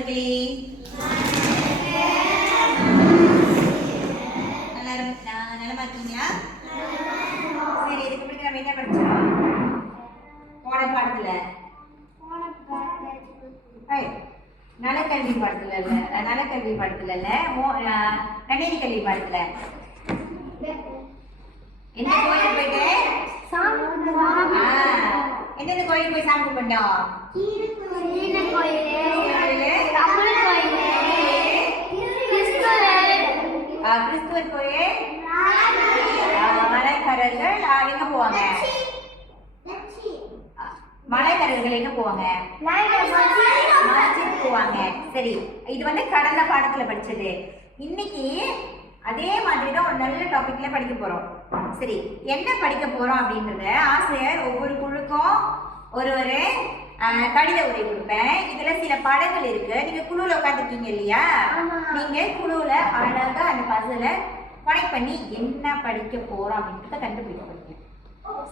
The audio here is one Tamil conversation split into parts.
குழந்தைகளே, நலமா இருக்கீங்களா? சரி, இதுக்கு முன்னாடி நம்ம என்ன படிச்சோம்? போன பாடத்துல நலக்கல்வி பாடத்துல இல்ல, நலக்கல்வி பாடத்துல இல்ல, நன்னெறி கல்வி பாடத்துல என்ன கோயிலுக்கு போயிட்டு எந்தெந்த கோயிலுக்கு போய் சாமி கும்பிட்டோம்? கிறிஸ்துவர் கோயில், மலைக்காரர்கள் எங்க போவாங்க? மலைக்காரர்கள் எங்க போவாங்க? மஸ்ஜித் போவாங்க. சரி, இது வந்து கடந்த பாடத்துல படிச்சது. இன்னைக்கு அதே மாதிரி தான் ஒரு நல்ல டாபிக்ல படிக்க போறோம். சரி, என்ன படிக்க போறோம் அப்படின்றத ஆசிரியர் ஒவ்வொரு குழுக்கும் ஒரு கடித உரை கொடுப்பேன். இதுல சில படங்கள் இருக்கு. நீங்க குழுல உட்காந்துருக்கீங்க இல்லையா? நீங்க குழுல அழகா அந்த பசல கனெக்ட் பண்ணி என்ன படிக்க போறோம் அப்படின்றத கண்டுபிடிக்க போறீங்க.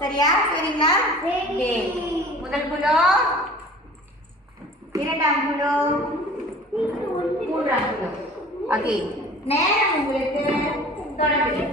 சரியா? சரிங்களா? முதல் குழு, இரண்டாம் குழு, மூன்றாம் குழு. ஓகே, நேரம் உங்களுக்கு தொடங்குது.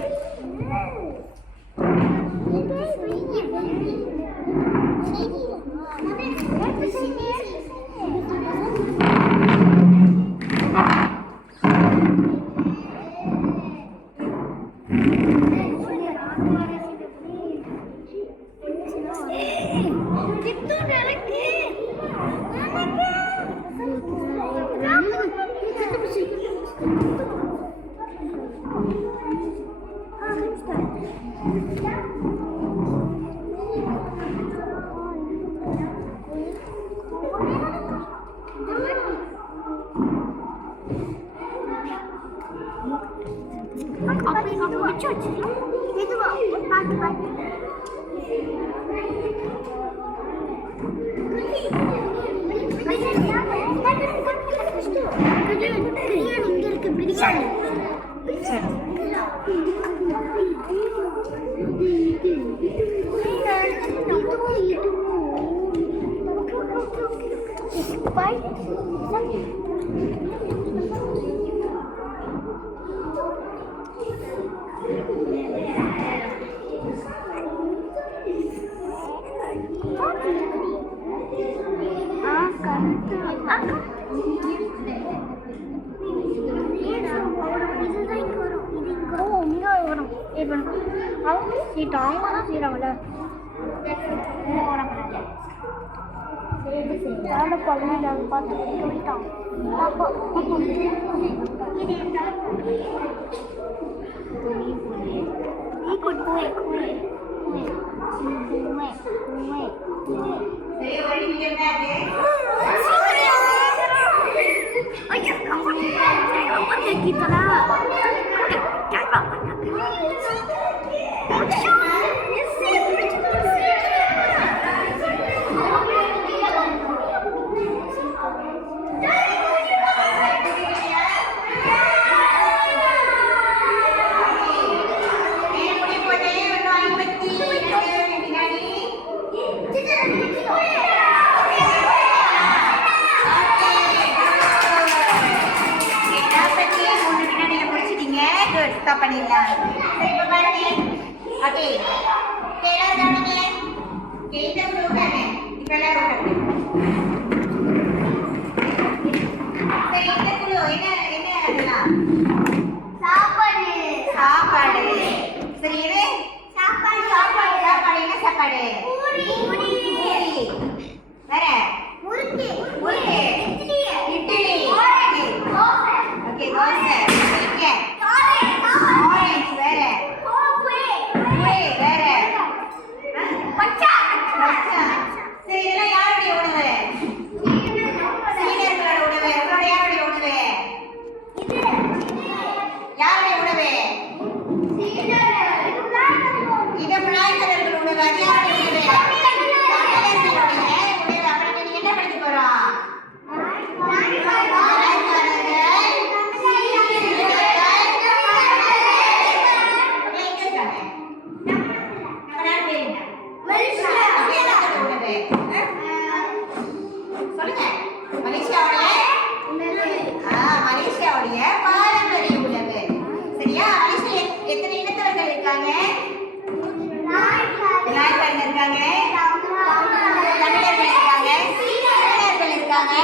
இருக்காங்க?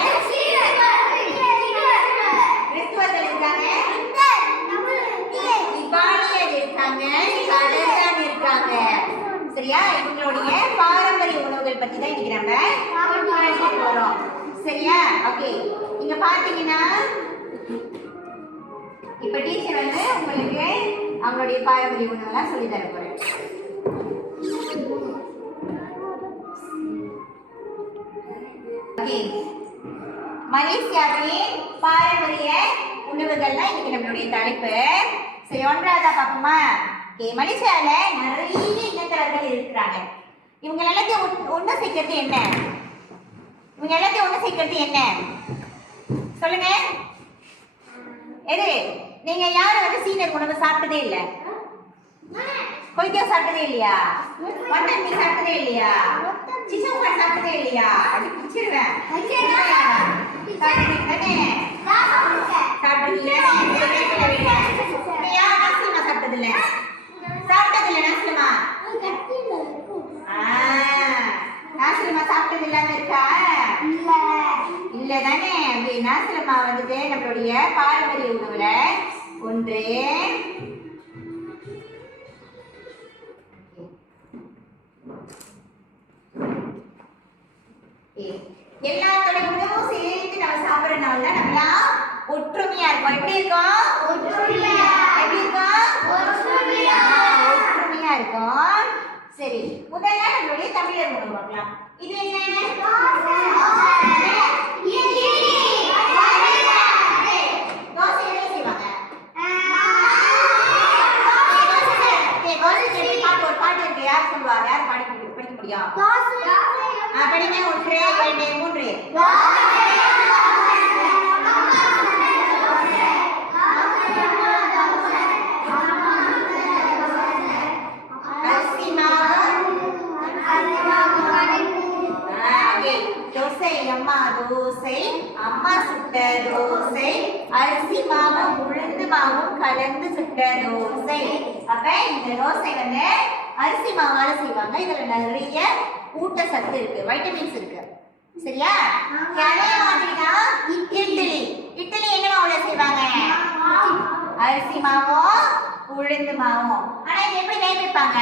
கிறிஸ்துவர்கள் இருக்காங்க, இபானியர் இருக்காங்க, கடற்கன் இருக்காங்க. சரியா? இவங்களுடைய பாரம்பரிய உணவுகள் பத்தி தான் இன்னைக்கு நம்ம படிக்க போறோம். சரியா? ஓகே, இங்க பாத்தீங்கன்னா இப்ப டீச்சர் வந்து உங்களுக்கு அவங்களுடைய பாரம்பரிய உணவெல்லாம் சொல்லி தர போறேன். ஓகே, மலேசியாவின் பாரம்பரிய உணவுகள்லாம் இன்னைக்கு நம்மளுடைய தலைப்பு. சரி, ஒன்றாவதா பார்ப்போமா? ஓகே, மலேசியால நிறைய இனத்தவர்கள் இருக்கிறாங்க. இவங்க எல்லாத்தையும் ஒண்ணு சேர்க்கிறது என்ன? இவங்க எல்லாத்தையும் ஒண்ணு சேர்க்கிறது என்ன சொல்லுங்க? எது? நீங்க யாரும் வந்து சீனியர் உணவு சாப்பிட்டதே இல்ல? கொய்யா சாப்பிட்டதே இல்லையா? மட்டன் மீன் சாப்பிட்டதே இல்லையா? சிக்கன் ஃப்ரை சாப்பிட்டதே இல்லையா? அது பிடிச்சிருவேன். சாப்பிட்டது இல்லாம இருக்கா? இல்ல தானே? நாசிலமா வந்துட்டு நம்மளுடைய பாரம்பரிய உணவுல ஒன்று. எல்லாத்தோட உணவும் சேர்த்து நம்ம சாப்பிடறதுனால நம்மளாம் ஒற்றுமையா இருக்கும். எப்படி இருக்கும்? எப்படி இருக்கும்? ஒற்றுமையா இருக்கும். சரி, முதல்ல நம்மளுடைய தமிழர் உணவு பார்க்கலாம். இது என்ன? தோசை என்ன செய்வாங்க? ஒரு பாட்டு இருக்கு, யார் சொல்லுவா? யார் படிக்க முடியும்? படிங்க. 1 2 3. தோசை, அம்மா சுட்ட தோசை, அரிசி மாவும் உளுந்து மாவும் கலந்து சுட்ட தோசை. அப்ப இந்த தோசை வந்து அரிசி மாவால செய்வாங்க. இதுல நிறைய ஊட்டச்சத்து இருக்கு, வைட்டமின்ஸ் இருக்கு. சரியா? அதே மாதிரி தான் இட்லி. இட்லி என்ன மாவுல செய்வாங்க? அரிசி மாவும் உளுந்து மாவும். ஆனா இது எப்படி வேக வைப்பாங்க?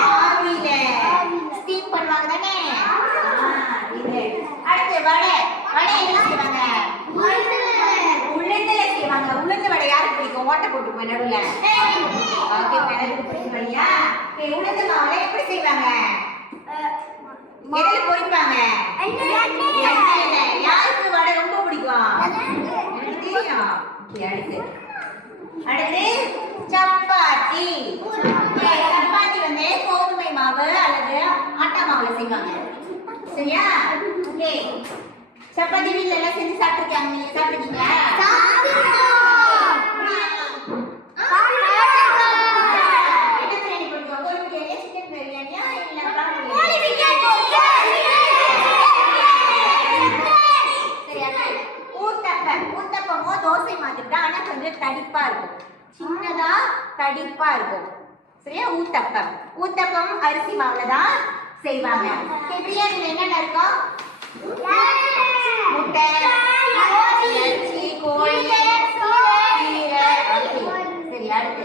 ஆவியில ஸ்டீம் பண்ணுவாங்க தானே? அடுத்து வடை. வடை என்ன செய்வாங்க? உளுந்துல செய்வாங்க. உளுந்து வடை யாருக்கு பிடிக்கும்? ஓட்டை போட்டு நடுவுல. ஓகே, எனக்கு பிடிக்கும் இல்லையா? உளுந்து மாவுல எப்படி செய்வாங்க? எதுல பொரிப்பாங்க? யாருக்கு வடை ரொம்ப பிடிக்கும்? எனக்கு தெரியும். அடுத்து சப்பாத்தி. சப்பாத்தி வந்து கோதுமை மாவு அல்லது ஆட்டா மாவுல செய்வாங்க. சரியா? ஓகே, சப்பாத்தி வீட்ல எல்லாம் செஞ்சு சாப்பிட்டுருக்காங்க. நீங்க சாப்பிட்டுருக்கீங்களா? ஊத்தப்பமும் தோசை மாதிரி தான், ஆனா கொஞ்சம் தடிப்பா இருக்கும். சின்னதா தடிப்பா இருக்கும். சரியா? ஊத்தப்பம் அரிசி மாவுல தான் செய்வாங்க. பிரியாணில என்னென்ன இருக்கும்? முட்டை, இறைச்சி, கோழி, கீரை. சரி, அடுத்து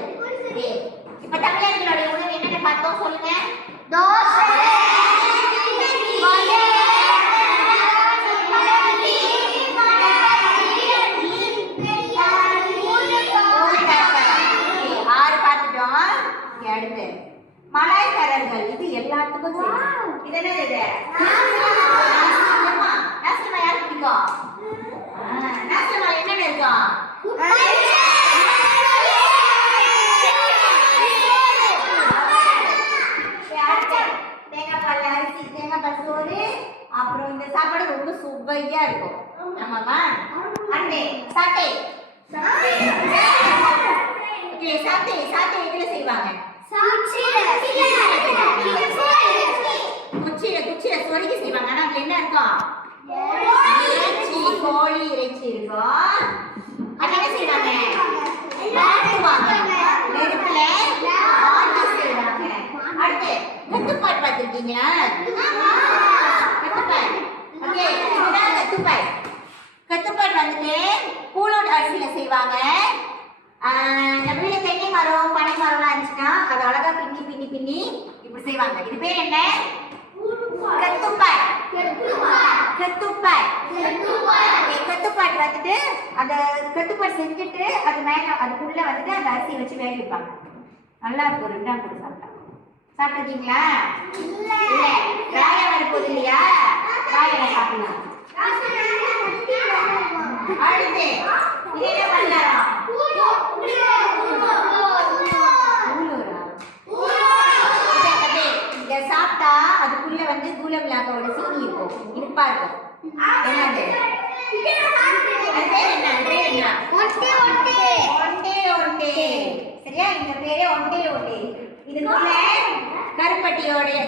இப்ப தமிழர்களுடைய உணவு என்னென்ன பார்த்தோம் சொல்லுங்க? தோசை, மலாய்க்காரர்கள். இது எல்லாத்துக்கும் தெரியும். இது என்னது? இது நாசிலமா. யாருக்கு பிடிக்கும்? நாசிலமா என்னென்ன இருக்கும்? தேங்காய் பால் அரிசி, தேங்காய் பால் சோறு. அப்புறம் இந்த சாப்பாடு ரொம்ப சுவையா இருக்கும். ஆமாமா. அண்டே சாட்டை. சாட்டை இதுல செய்வாங்க. குச்சியில சொருகி செய்வாங்க. ஆனா அதுல என்ன இருக்கும்? இறைச்சி, கோழி இறைச்சி இருக்கும். அது என்ன செய்வாங்க? நெருப்புல ஆட்டி செய்வாங்க. அடுத்து முத்துப்பாட்டு பார்த்திருக்கீங்களா? முத்துப்பாட்டு வந்துட்டு கூழோட அரிசியில செய்வாங்க. நம்ம வீட்டுல தென்னை மரம் பனை மரம்லாம் இருந்துச்சுன்னா அதை அழகா பின்னி பின்னி பின்னி இப்படி செய்வாங்க. இது பேர் என்ன? கத்துப்பாய். கத்துப்பாய். கத்துப்பாய் வந்துட்டு அந்த கத்துப்பாய் செஞ்சுட்டு அது மேல அதுக்குள்ள வந்துட்டு அந்த அரிசியை வச்சு வேக வைப்பாங்க. நல்லா இருக்கும். ரெண்டாம் கூட சாப்பிட்டா சாப்பிட்டுருக்கீங்களா? இல்ல வேலை வரப்போகுது இல்லையா? வேலை சாப்பிடலாம். அடுத்து இது என்ன பண்ணலாம்? இத சாப்பிட்டா அதுக்குள்ள வந்து கூலமிலாக்கோட சீனி இருக்கும், இனிப்பா இருக்கும். என்னது? சரியா? இந்த பேரே ஒண்டே ஒண்டே. இதுக்குள்ள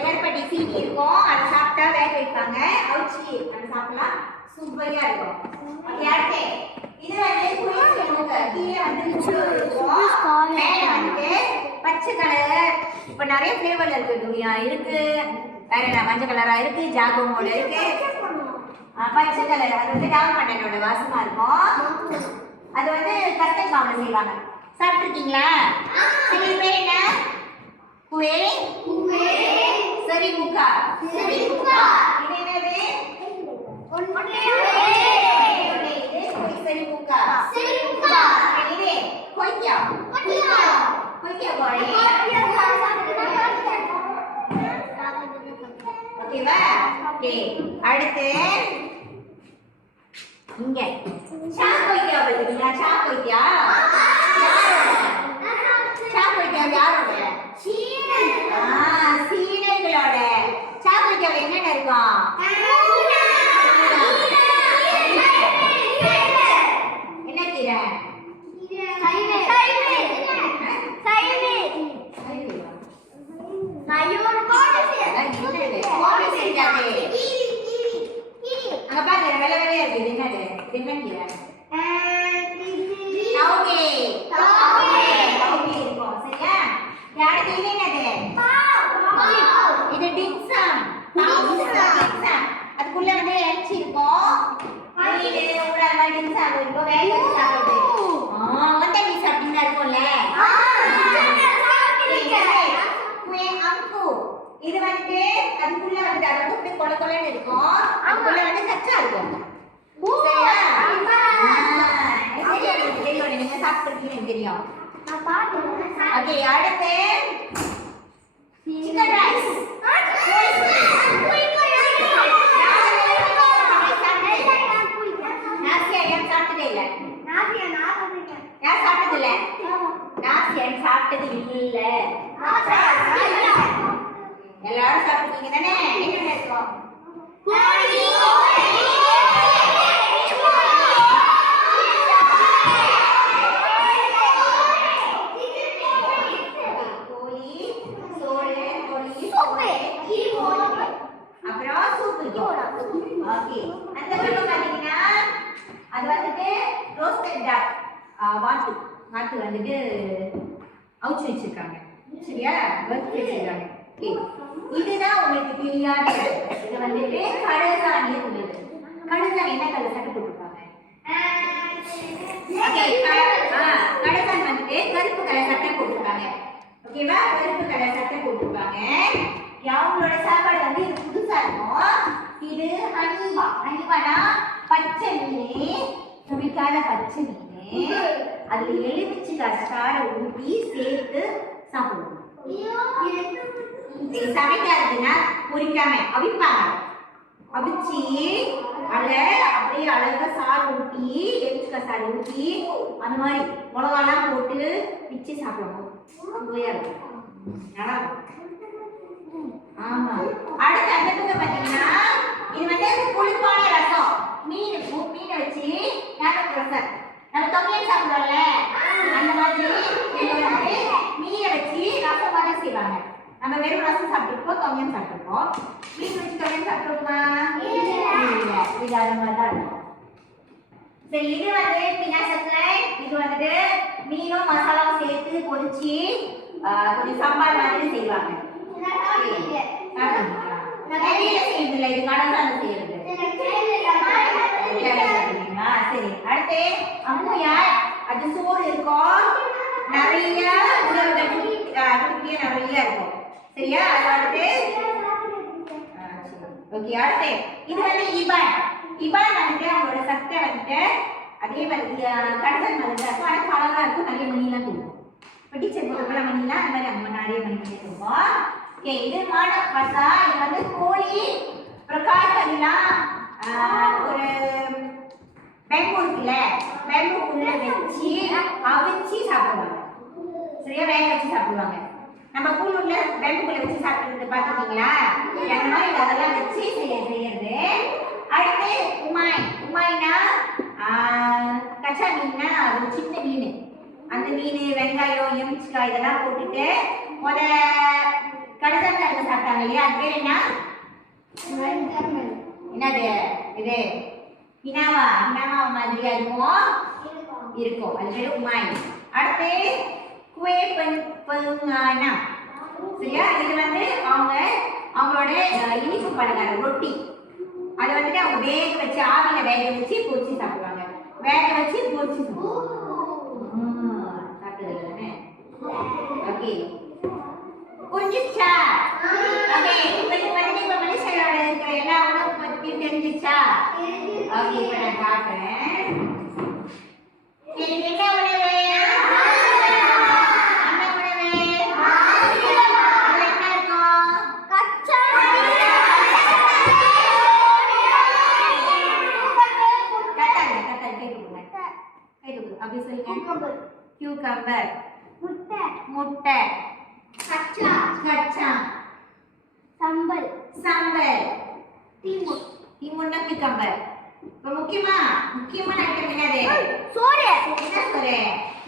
கருப்பட்டி சீனி இருக்கும். அதை சாப்பிட்டா வேக வைப்பாங்க. அவிச்சி அதை சாப்பிடலாம். சூப்பரா இருக்கும். அடுத்து இது வந்து கீழே வந்து இருக்கும். மேல வந்துட்டு பச்சை கலர். இப்ப நிறைய ஃபிளேவர்ல இருக்கு. துணியா இருக்கு, வேற என்ன மஞ்சள் கலரா இருக்கு, ஜாகோமோட இருக்கு, பச்சை கலர். அது வந்து டால்மண்டனோட வாசமா இருக்கும். அது வந்து கஸ்டர்ட் மாவுல செய்வாங்க. சாப்பிட்டுருக்கீங்களா? இது பேர் என்ன? குவே சரி முக்கா. இது என்னது? சரி முக்கா. இது கொய்யா. கொய்யா பாய். ஓகேவா? ஓகே. அடுத்து இங்க சாக்கோய்யா பத்தியா? சாக்கோய்யா யாரோட? சீனர்களோட. சாக்கோய்யால என்னென்ன இருக்கும்? என்ன கீரை? அங்க பாருங்க வெள்ளை வெள்ளையா இருக்கு. என்னது? என்ன கீரை? இருக்கும். சரியா? அடுத்து இது என்னது? இது டிக்ஸம். அதுக்குள்ள வந்து இறைச்சி இருக்கும். வீடு உடம்பா டிக்ஸம் இருக்கும். வேக வச்சு சாப்பிடுறது. ஒண்டை பீஸ் அப்படின்னு இருக்கும்ல. இது வந்து அதுக்குள்ள வந்து அது வந்து இப்படி கொல கொலன்னு இருக்கும். அதுக்குள்ள வந்து கச்சா இருக்கும். சரியா? தெரியும். நீங்க சாப்பிட்டுருக்கீங்க தெரியும். ஓகே. அடுத்து சிக்கன் ரைஸ். சாப்பிட்டதே இல்லை. யார் சாப்பிட்டது இல்லை? நாசியன் சாப்பிட்டது இல்லை. எல்லாரும் சாப்பிட்டீங்க தானே? என்ன இருக்கும்? அப்புறம் சூப் இருக்கும். ஓகே. அந்த பக்கம் பாத்தீங்கன்னா அது வந்துட்டு ரோஸ்டட் டாக். வாத்து வந்துட்டு அவுச்சு வச்சிருக்காங்க. சரியா? வறுத்து வச்சிருக்காங்க. இதுதான் உங்களுக்கு தெரியாத. இது வந்துட்டு கடசாணி உள்ளது. கடசாணி என்ன கலர் சட்டை போட்டுருப்பாங்க? கடசாணி வந்துட்டு கருப்பு கலர் சட்டை போட்டுருக்காங்க. ஓகேவா? கருப்பு கலர் சட்டை போட்டுருப்பாங்க. அவங்களோட சாப்பாடு வந்து இது புதுசா இருக்கும். இது ஹனிவா. ஹனிவானா பச்சை மீன், துடிக்காத பச்சை மீன். அதுல எலுமிச்சை சாறை ஊற்றி சேர்த்து சாப்பிடுவோம். சமைக்காதுன்னா பொரிக்காம அவிப்பாங்க. அவிச்சு அதை அப்படியே அழகா சாறு ஊட்டி, எலுமிச்சை சாறு ஊட்டி, அந்த மாதிரி மிளகாலாம் போட்டு பிச்சு சாப்பிடுவோம். சுவையா இருக்கும். நல்லா இருக்கும். ஆமா. அடுத்து அந்த பக்கம் பாத்தீங்கன்னா இது வந்து புளிப்பான ரசம். மீனை வச்சு ரசம். நம்ம தொகையை சாப்பிடுவோம்ல, அந்த மாதிரி மீனை வச்சு ரசம் மாதிரி செய்வாங்க. நம்ம வெறும் ரசம் சாப்பிட்டுருப்போம், தொகையம் சாப்பிட்டுருப்போம். மீன் வச்சு தொகையம் சாப்பிட்டுருக்கோமா? இல்லை. இது அது மாதிரி தான் இருக்கும். சரி, இது வந்து பினாசத்துல இது வந்துட்டு மீனும் மசாலாவும் சேர்த்து பொரிச்சு கொஞ்சம் சாம்பார் மாதிரி செய்வாங்க. செய்யறதில்ல, இது கடை செய்யறது. சரி, அம்மு யார்? அது சோறு இருக்கும், நிறைய உணவுகள் குட்டியா நிறைய இருக்கும். சரியா? அது வந்துட்டு ஓகே. அடுத்து இது வந்து இபான். இபான் வந்துட்டு அவங்களோட சட்டை வந்துட்டு அதே மாதிரி கடல் மாதிரி இருக்கும். ஆனால் கலராக இருக்கும், நிறைய மணிலாம் கொடுக்கும். இப்போ டீச்சர் போட்டுக்குள்ள மணிலாம் அந்த மாதிரி நம்ம நிறைய மணி கொடுப்போம். ஓகே. இது மாடல் பார்த்தா இது வந்து கோழி அப்புறம் காய்கறிலாம் ஒரு பேம்பு இருக்குல்ல, பேம்புக்குள்ள வச்சு அவிச்சு சாப்பிடுவாங்க. சரியா? வேக வச்சு சாப்பிடுவாங்க. நம்ம கூழூர்ல பேம்புக்குள்ள வச்சு சாப்பிடுறது பார்த்துருக்கீங்களா? அந்த மாதிரி அதெல்லாம் வச்சு செய்யறது. அடுத்து உமாய். உமாய்னா கச்சா மீன்னா அது சின்ன மீன். அந்த மீன் வெங்காயம் எலுமிச்சக்காய் இதெல்லாம் போட்டுட்டு கடற்கரை சாப்பிட்டாங்க இல்லையா? அது பேர் என்ன? என்னது இது? ஹினாவா. ஹினாவா மாதிரி அதுவும் இருக்கும். அது பேர் உமாய். அடுத்து குவே பெங்கானா. சரியா? இது வந்து அவங்களோட இனிப்பு பலகாரம் ரொட்டி. அது வந்துட்டு அவங்க வேக வச்சு ஆவியில வேக வச்சு பொரிச்சு சாப்பிடுவாங்க. வேக வச்சு பொரிச்சு சாப்பிடுறது தானே? ஓகே. புரிஞ்சிச்சா? ஓகே. உங்களுக்கு வந்து இப்ப மனுஷனோட இருக்கிற எல்லா உணவு பத்தி தெரிஞ்சிச்சா? ஓகே. இப்ப நான் காட்டுறேன். என்ன உணவு? cucumber, முட்டை, கச்சா, சம்பல், தீமுன்னா cucumber. இப்போ முக்கியமான ஐட்டம் என்னது? சோறு. என்ன சோறு?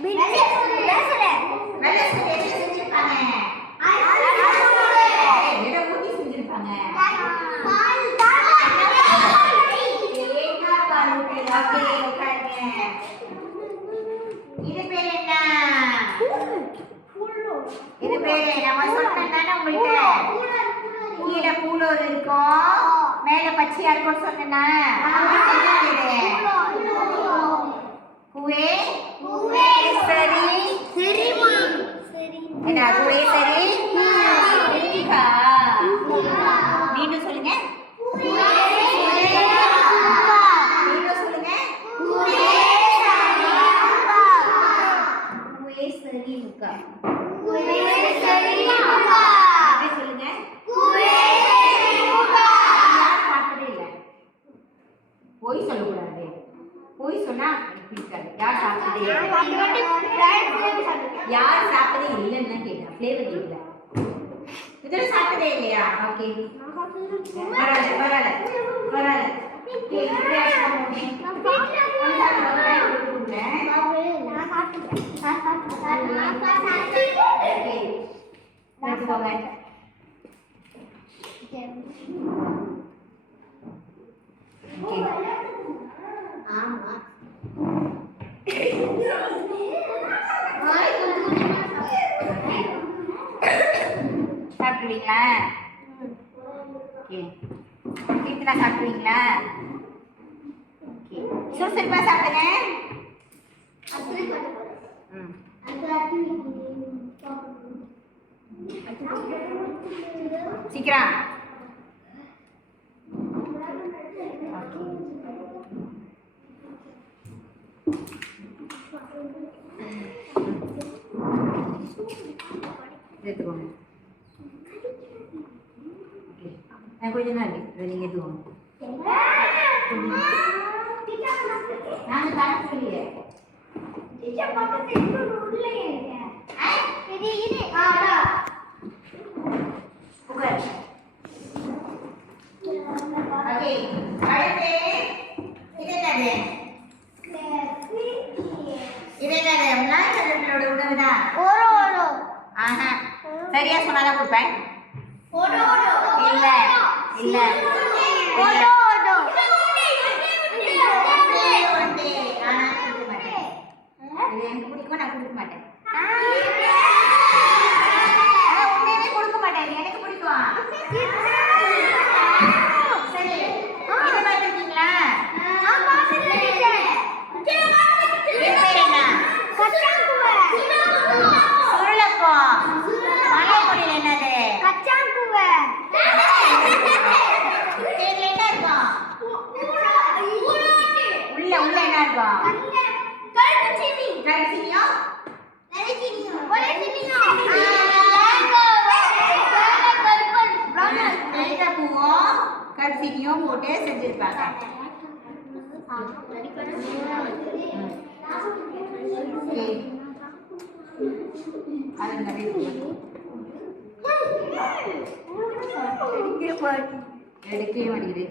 வெள்ளை சோறு எப்படி செஞ்சிருப்பாங்க? எதை ஊத்தி செஞ்சிருப்பாங்க? தேங்காய் பால் ஊத்தி. ஓகே, உட்காருங்க. இது பேர் என்ன? இது பேரு நம்ம சொன்னேன் உங்கள்கிட்ட. கீழே பூலோர் இருக்கும், மேல பச்சையா இருக்கும் சொன்னேன். குவே சரி என்ன? குவே சரி மீண்டும் சொல்லுங்க. பொய் சொல்லக்கூடாது. பொய் சொன்னா பிடிக்காது. யார் சாப்பிட்டதே இல்லைன்னு தான் கேட்டேன். ஃப்ளேவர் கேட்கல. இதெல்லாம் சாப்பிட்டதே இல்லையா? ஓகே, பரவாயில்ல. சாப்பிடுவீங்களா? கீர்த்தனா சாப்பிடுவீங்களா? சுறுசுறுப்பா சாப்பிடுங்க. சீக்கிரம். எடுத்துக்கோங்க. கொஞ்சம் நாள் நீங்க எடுத்துக்கோங்க. நாங்க தரப்பு இல்லையே. சரியா சொன்னாதான் கொடுப்பேன். இல்ல இல்ல எனக்கு பிடிக்கும், நான் கொடுக்க மாட்டேன். உண்மையுமே கொடுக்க மாட்டேன். எனக்கு பிடிக்கும். சரி, இதை பார்த்துருக்கீங்களா? கருப்பு சீனியும் போட்டு செஞ்சிருப்பாங்க. எடுக்கவே மாட்டேங்குது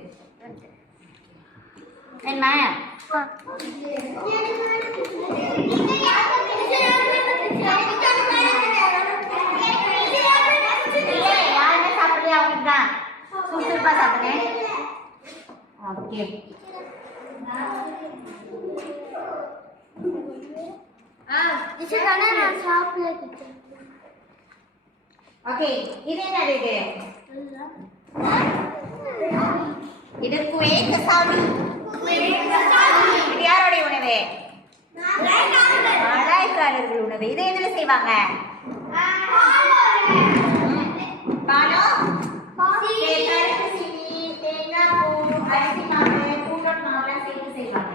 என்ன யாருமே சாப்பிடலையா? அவங்களுக்கு தான் சுறுசுறுப்பா சாப்பிடுறேன். ஓகே ஓகே இது என்னது? இது குவேக் கசாவி. இது யாருடைய உணவு? மலாய்க்காரர்கள் உணவு. இது எதுல செய்வாங்க? பாலம், கருப்பு சீனி, தேங்காய் பூ, அரிசி மாவு, பூண்டோட் மாவுலாம் சேர்த்து செய்வாங்க.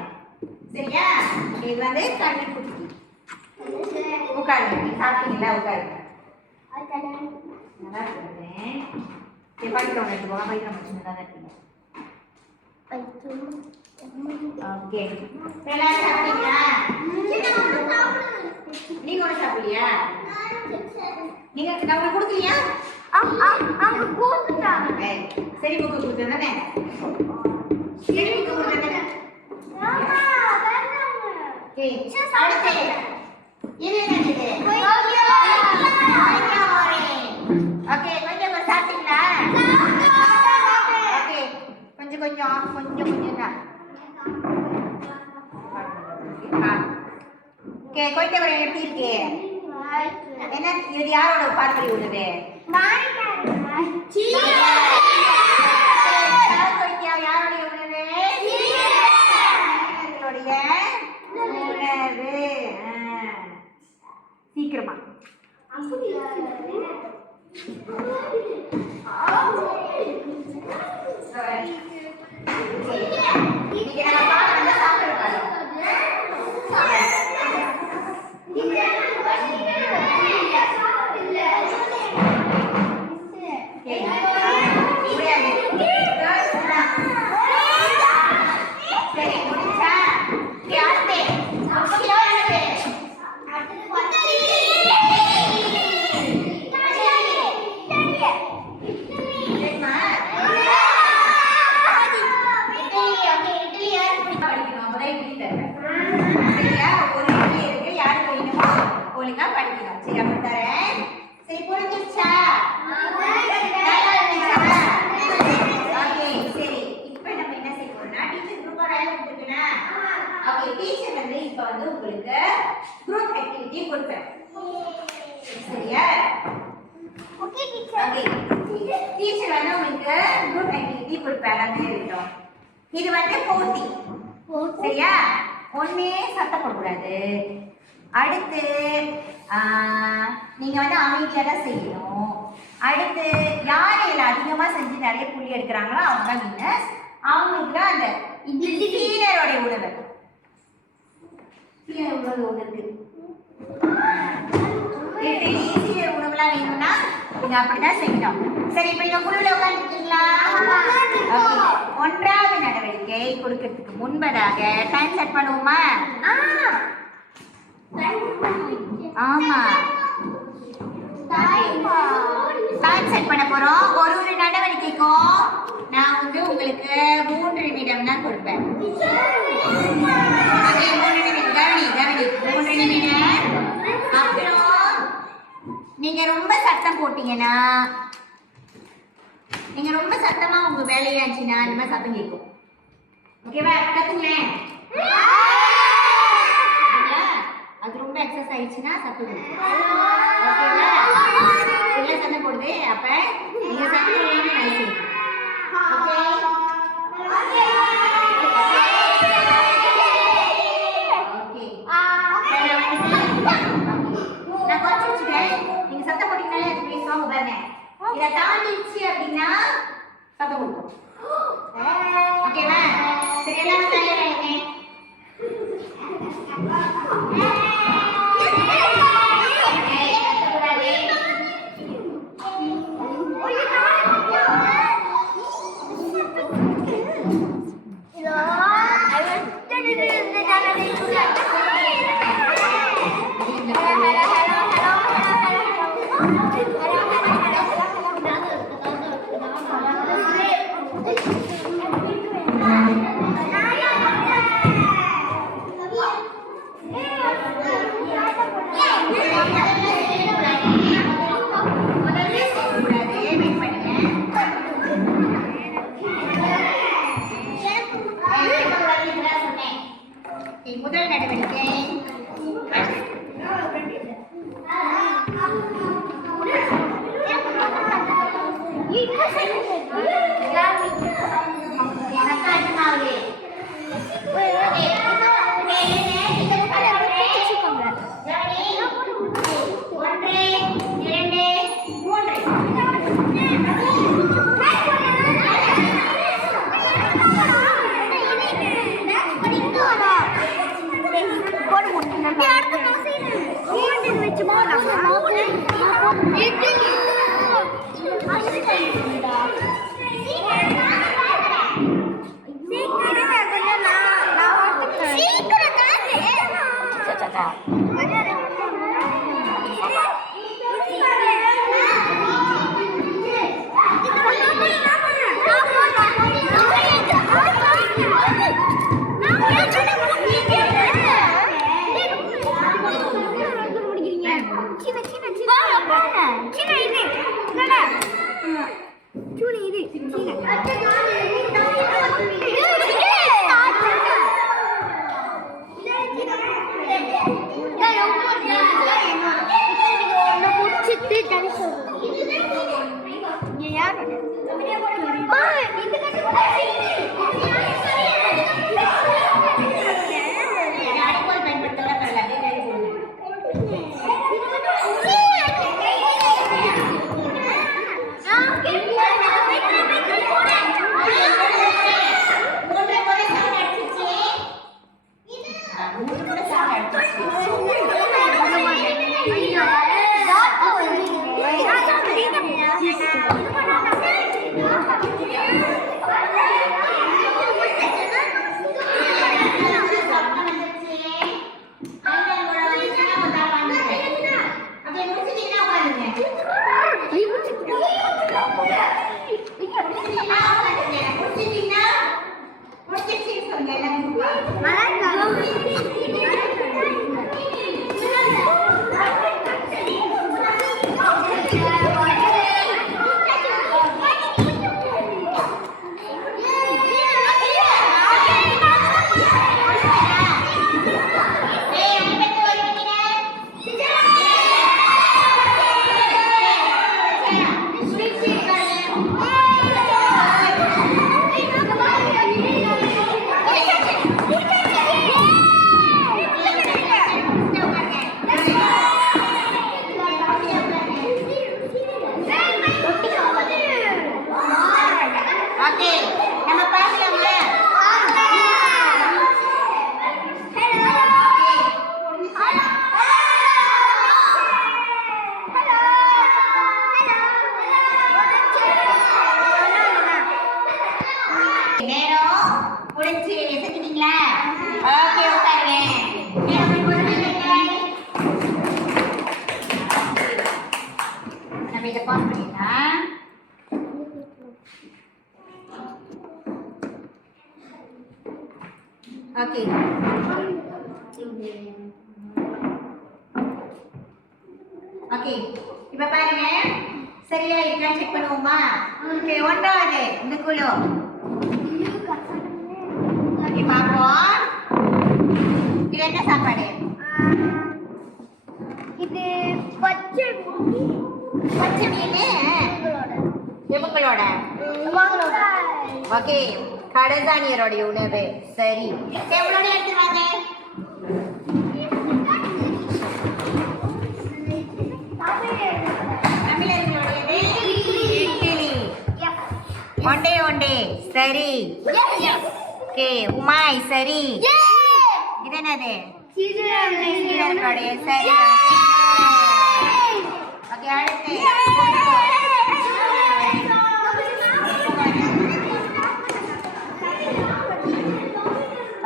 சரியா? இது வந்து கண்ணி குட்டி. உட்காருங்க. சாப்பிட்டீங்களா? உட்காருங்க. நல்லா இருக்கிறேன். பைத்திரம் எடுத்துக்கோங்க. பைத்திரம் சின்னதாக இருக்கீங்க. ஓகே எல்லாரும் சாப்பிட்டீங்களா? நீங்க ஒன்றும் சாப்பிடலையா? நீங்க நான் உங்களுக்கு கொடுக்கலையா? சரி புக்கு கொடுத்தேன் தானே? சரி புக்கு கொடுத்தேன் தானே? அடுத்து இது என்னது? ஓகே கொஞ்சம் சாப்பிட்டீங்களா? ஓகே கொஞ்சம் கொஞ்சம் கொஞ்சம் கொஞ்சம் தான். ஓகே கொய்த்தவரை எப்படி இருக்கு? என்ன இது யாரோட பாரம்பரிய உணவு? யாருடைய உணவு? உணவு. சீக்கிரமா சரியா? Okay teacher. டீச்சர் வந்து உங்களுக்கு குரூப் ஆக்டிவிட்டி கொடுப்பாங்க. இருக்கட்டும். இது வந்து போட்டி. சரியா? ஒண்ணே சத்தம் போடக்கூடாது. அடுத்து நீங்க வந்து அமைதியா தான் செய்யணும். அடுத்து யார் இதில் அதிகமா செஞ்சு நிறைய புள்ளி எடுக்கிறாங்களோ அவங்க தான் வின்னர்ஸ். அவங்களுக்கு தான் அந்த சீனியரோடைய உணவு. சீனியர் உணவு ஒன்று இருக்கு. சீனியர் உணவுலாம் வேணும்னா நீங்க அப்படிதான் செய்யணும். சரி, இப்ப நீங்க குழுவில் உட்காந்துருக்கீங்களா? ஒன்றாவது நடவடிக்கை கொடுக்கறதுக்கு முன்பதாக டைம் செட் பண்ணுவோமா? ஆமா, டைம் செட் பண்ண போறோம். ஒரு ஒரு நடவடிக்கைக்கும் நான் வந்து உங்களுக்கு 3 நிமிடம் தான் கொடுப்பேன். 3 நிமிடம். கவனி 3 நிமிடம். அப்புறம் நீங்க ரொம்ப சத்தம் போட்டீங்கன்னா, நீங்க ரொம்ப சத்தமா உங்க வேலையாச்சுன்னா இந்த மாதிரி சத்தம் கேட்கும். ஓகேவா? கத்துங்களேன். அது ரொம்ப எக்ஸஸ் ஆயிடுச்சுன்னா சத்தம் கேட்கும். ஓகேவா? உள்ள சத்தம் போடுது. அப்ப நீங்க சத்தம் போடலாம்னு நினைக்கிறீங்க. ஓகே? நான் குறைச்சு வச்சுக்கிறேன். நீங்க சத்தம் போட்டீங்கனாலே அது பேசுவாங்க பாருங்க. இதை தாண்டிடுச்சு அப்படின்னா சத்தம் கொடுக்கும். ஓகேவா? சரி, எல்லாரும் தயாராக முதல் நடவடிக்கை ஓகே இப்ப பாருங்க சரியா இருக்கா செக் பண்ணுவோமா ஓகே ஒன்றாவது இந்த குழு ஓகே பாப்போம் இது என்ன சாப்பாடு இது பச்சை மீன் இவங்களோட ஓகே கடசானியரோட உணவு சரி எவ்வளோ எடுத்துருவாங்க ஒண்டே ஒண்டே சரி ஓகே உமாய் சரி இது என்னது சீனர்களுடைய சரி ஓகே அடுத்து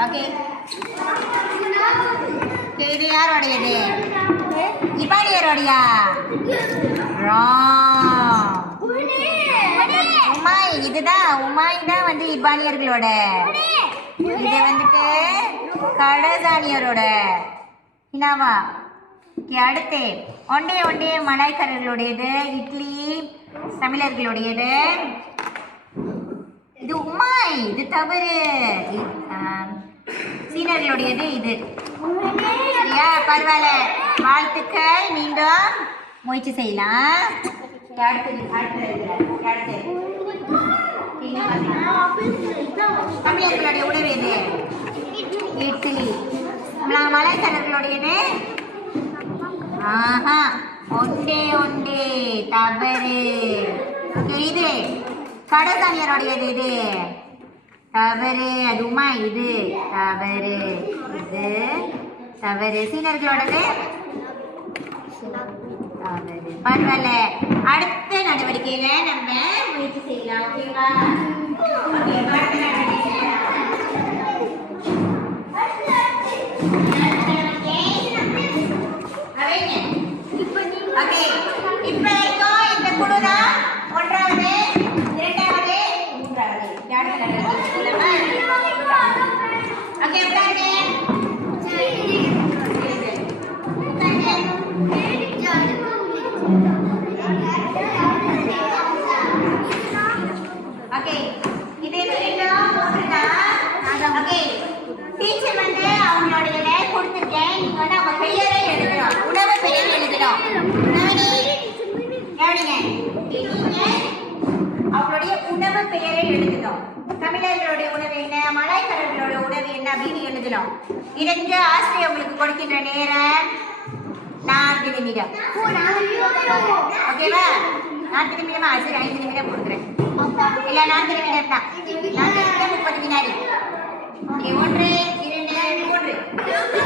ஓகே இது யாரோடையது இபானியரோடையா உமாய் இதுதான் உமாய் தான் வந்து இபானியர்களோட இது வந்துட்டு கடசானியரோட இனாவா ஓகே அடுத்து ஒண்டே ஒண்டே மலாய்க்காரர்களுடையது இட்லி தமிழர்களுடையது இது உமாய் இது தவறு சீனர்களுடையது இது சரியா பரவாயில்ல வாழ்த்துக்கள் மீண்டும் முயற்சி செய்யலாம் தமிழர்களுடைய உணவு எது இட்லி மலைக்காரர்களுடையது ஆஹா ஒண்டே ஒண்டே தவறு இது கடசானியருடையது இது தவறு அது உமா இது தவறு இது தவறு சீனர்களோடது தவறு பரவாயில்ல அடுத்த நடவடிக்கையில நம்ம முயற்சி செய்யலாம் ஓகேவா ஓகே அடுத்த நடவடிக்கை ஓகே இப்போ இந்த குழு தான் ஒன்றாவது இரண்டாவது மூன்றாவது ஓகே உட்காருங்க ஓகே இது ஓகே டீச்சர் வந்து அவங்களுடைய கொடுத்துருக்கேன் நீங்க வந்து அவங்க பெயரை எழுதணும் உணவு பெயர் எழுதணும் கவனிங்க நீங்க அவங்களுடைய உணவு பெயரை எழுதணும் தமிழர்களுடைய உணவு என்ன மலாய்க்காரர்களுடைய உணவு என்ன அப்படின்னு எழுதணும் இதற்கு ஆசிரியர் உங்களுக்கு கொடுக்கின்ற நேரம் 4 நிமிடம் ஓகேவா 4 நிமிடமா சரி 5 நிமிடம் கொடுக்குறேன் இல்ல 4 நிமிடம் தான் 4 நிமிடம் 30 வினாடி 1 2 3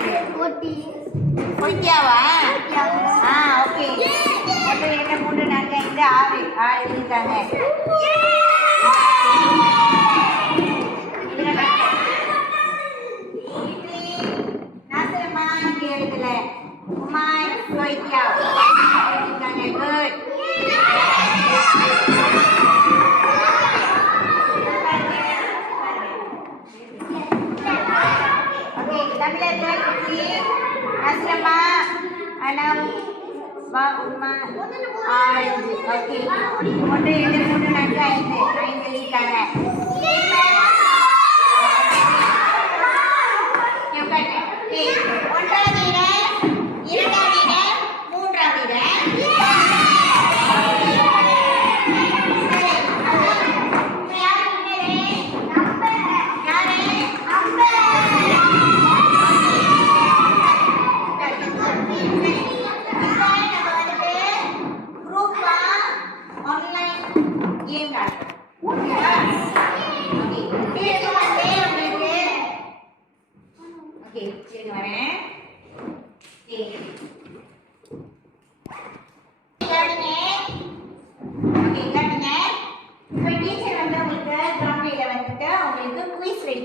என்னது போட்டி பொய்க்காவா ஓகே 1 2 3 4 5 6 எழுதிட்டாங்க நாசரமா இங்க எழுதல உமாய் பொய்க்காவ் எழுதிட்டாங்க குட் ஓகே தமிழர்கள் குட்டி நாசரமா அனம் வா உமா 5 ஓகே 1 2 3 4 5 எழுதிட்டாங்க ஒன்றாவது இடம் இரண்டாவது இடம் மூன்றாவது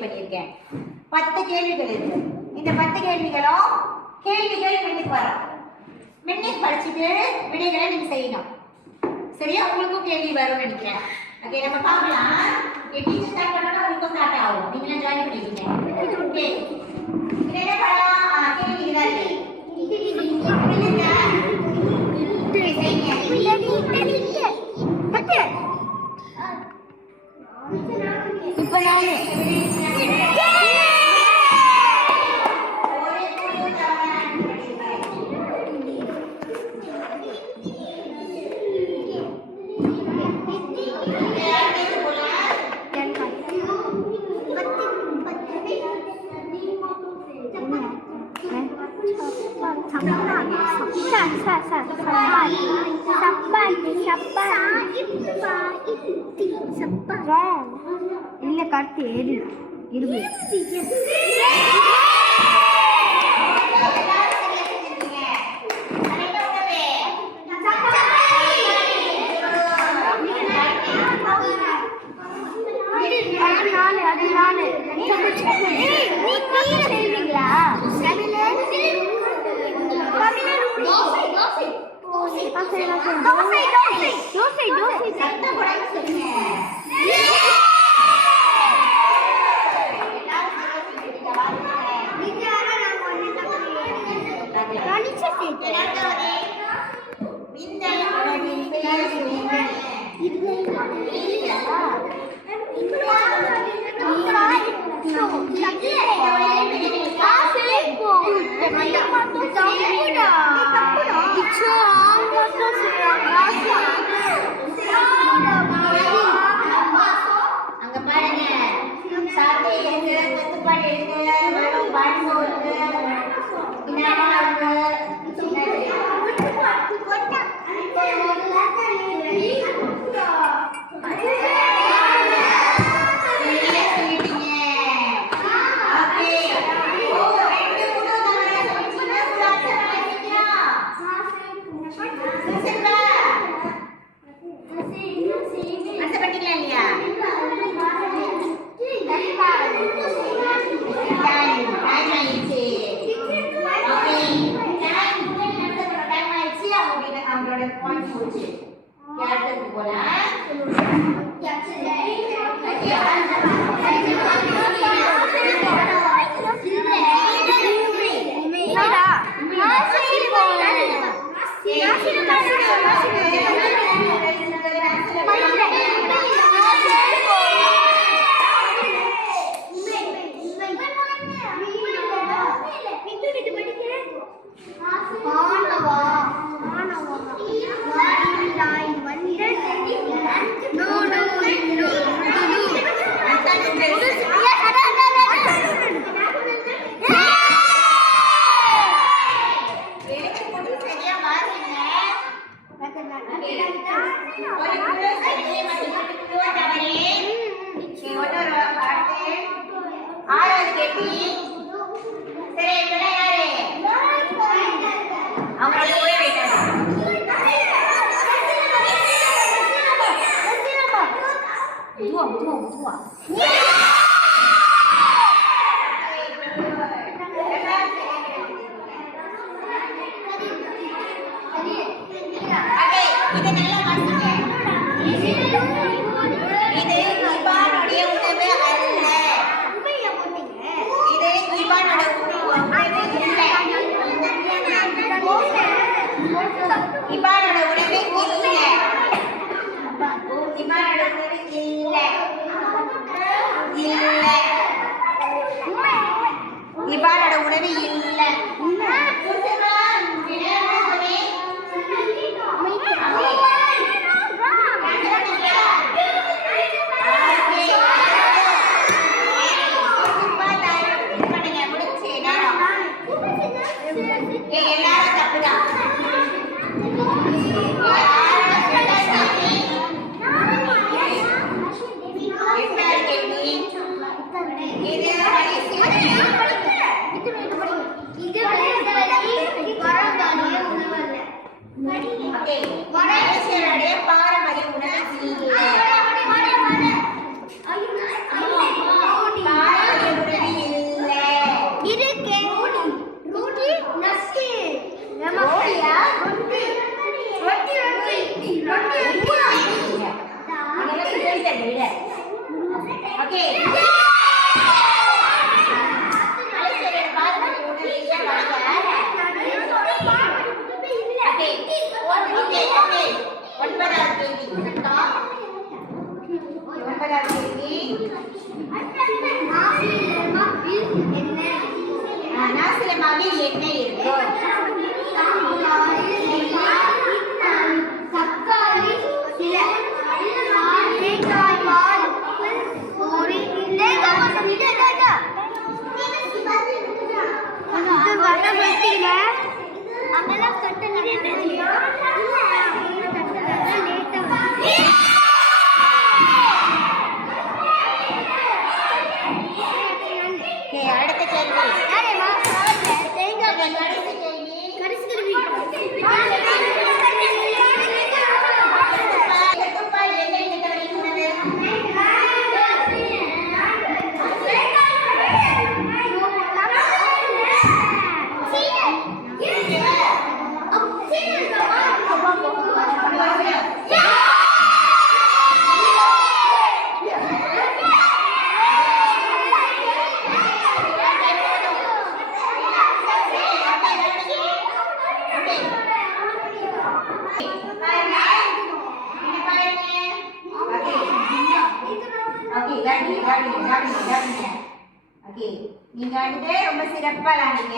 பண்ணியிருக்கேன் 10 கேள்விகள் இருக்கு இந்த 10 கேள்விகளும் கேள்விகள் மின்னுக்கு வரும் மின்னுக்கு படிச்சுட்டு விடைகளை நீங்க செய்யணும் சரியா உங்களுக்கும் கேள்வி வரும்னு நினைக்கிறேன் ஓகே நம்ம பார்க்கலாம் டீச்சர் ஸ்டார்ட் பண்ணா உங்களுக்கு ஸ்டார்ட் ஆகும் நீங்க ஜாயின் பண்ணிக்கீங்க ஓகே இது என்ன பண்ணலாம் கேள்வி இதா இருக்கு இப்ப நானு இல்ல கரெக்ட் ஏழு 20 அங்க பாருங்க சாட்டை இருக்கு கத்துப்பாடு இருக்கு வெறும் பாட்டு இருக்கு இனமா இருக்கு ஆறாவது கேள்வி சரி இதை நல்லா வாசிங்க. இது இபானுடைய உணவு அல்ல. இது இபானோட உணவு இல்லை. இபானோட உணவு இல்லை. இபானோட உணவு இல்லை. இல்லை. இபானோட உணவு இல்லை. எல்லாரும் தப்புதான். மலேசியருடைய பாரம்பரிய உணவு இல்லை. நாசிலமாவில் என்ன இருக்கும்? அடுத்த கேள்வி. நீங்க வந்துட்டு ரொம்ப சிறப்பா நீங்க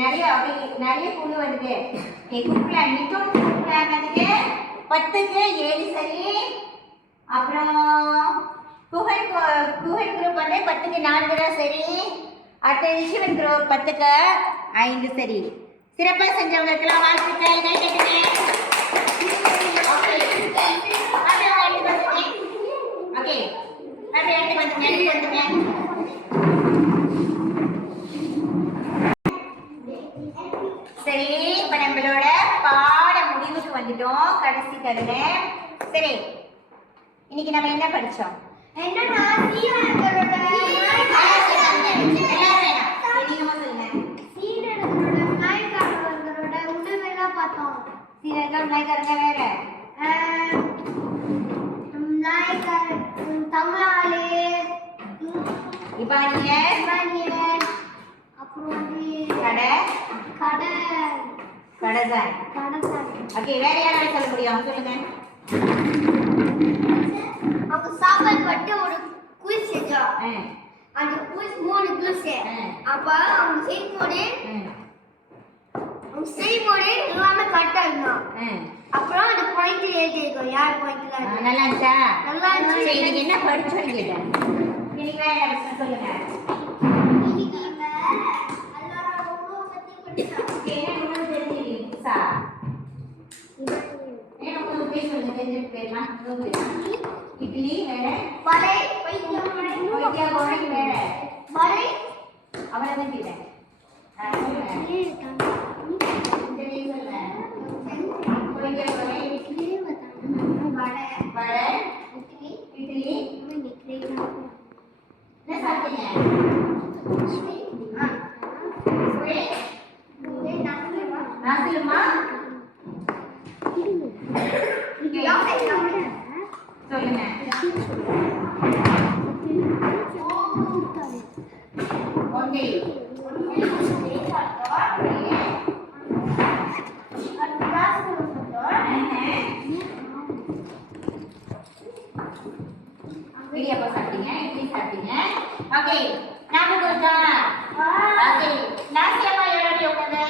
நிறைய குழு வந்துட்டு குப்ளான் மிதுன் குப்ளான் வந்துட்டு 10க்கு 7 சரி. அப்புறம் குஹன் குரூப் வந்து 10க்கு 4 தான் சரி. அடுத்த ரிஷிவன் குரூப் 10க்கு 5 சரி. சிறப்பா செஞ்சவங்களுக்கெல்லாம் வாழ்த்துக்கள். கை தட்டுங்க. ஓகே அப்படியே எடுத்து வந்துங்க. சரி, இப்ப நம்மளோட பாட முடிவுக்கு வந்துட்டோம். கடைசி கருணை. சரி, இன்னைக்கு நம்ம என்ன படிச்சோம்? சீரகம் நாய்க்காரங்க வேற வேற யாராவது சொல்ல முடியும்? சொல்லுங்க. அவங்க சாப்பாடு பட்டு ஒரு குயிஸ் செஞ்சோம். அந்த குயிஸ் 3 குயிஸ். அப்ப அவங்க செய்யும்போது எல்லாமே கரெக்டா இருந்தான். அப்புறம் அந்த பாயிண்ட் எழுதிருக்கோம். யார் பாயிண்ட்ல நல்லா இருந்துச்சா? நல்லா இருந்துச்சு. இன்னைக்கு என்ன படிச்சோன்னு கேட்டேன். இன்னைக்கு வேற என்ன படிச்சோம் சொல்லுங்க. இன்னைக்கு எல்லாரும் உணவு பத்தி படிச்சோம். என்ன உணவு தெரிஞ்சுக்கிட்டீங்க சா? என்ன உணவு பேர் சொல்லுங்க. தெரிஞ்சுட்டு பேர்லாம் இட்லி வேற வடை வைத்தியம் வேற வடை அவ்வளவுதான் கேட்டேன். சொல்லுங்க. ஒன்றை. இடியாப்பம் சாப்பிட்டீங்க, இட்லி சாப்பிட்டீங்க. ஓகே, ஞாபகம் இருக்கா? ஓகே, நாசியம்மா யாருடைய உள்ளது?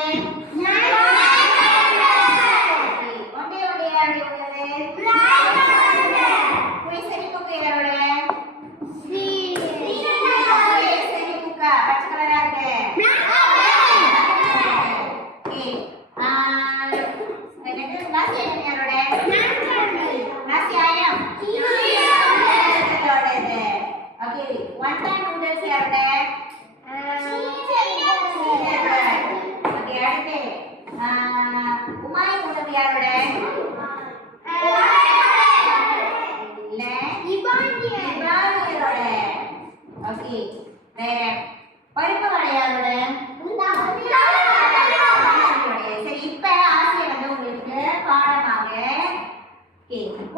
ஒன்றே ஒன்றே யாருடைய உள்ளது? குயிசரி புக்கு யாரோட? குயிசரி புக்கா பச்சை கலரா இருக்கு. ஓகே, என்னது நாசியம் யாரோட? Nauseam okay, one time noodles யாரோட? ஓகே, அடுத்து உமாய் நூடுல்ஸ் யாரோட? இல்ல, இவானியரோட. ஓகே, வேற பருப்பு வடை யாரோட? சரி, இப்ப ஆசிரியர் வந்து உங்களுக்கு பாடமாக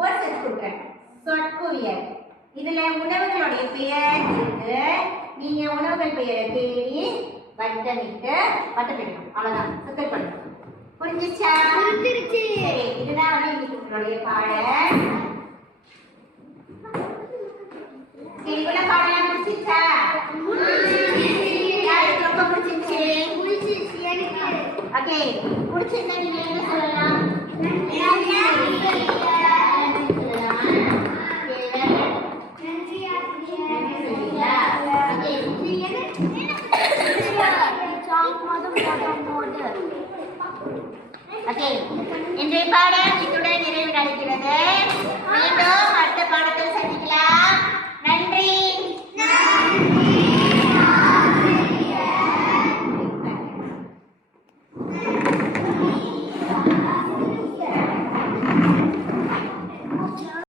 ஒரு செட் கொடுக்குறேன். சொற்குவியல். இதுல உணவுகளுடைய பெயர் இருக்கு. நீங்க உணவுகள் பெயரை தேடி வட்டமிட்டு வட்டமிடணும். அவ்வளவுதான், சுத்தம் பண்ணணும். புரிஞ்சிச்சா? புரிஞ்சிருச்சு. சரி, இதுதான் வந்து இன்னைக்கு உங்களுடைய பாடம். இதுக்குள்ள பாடம் புரிஞ்சிச்சா? யாருக்கு ரொம்ப பிடிச்சிருச்சு? ஓகே, பிடிச்சிருந்தா நீங்க என்ன சொல்லலாம்? இன்றைய பாடம் இத்துடன் நிறைவு நடக்கிறது. மீண்டும் அடுத்த பாடத்தில்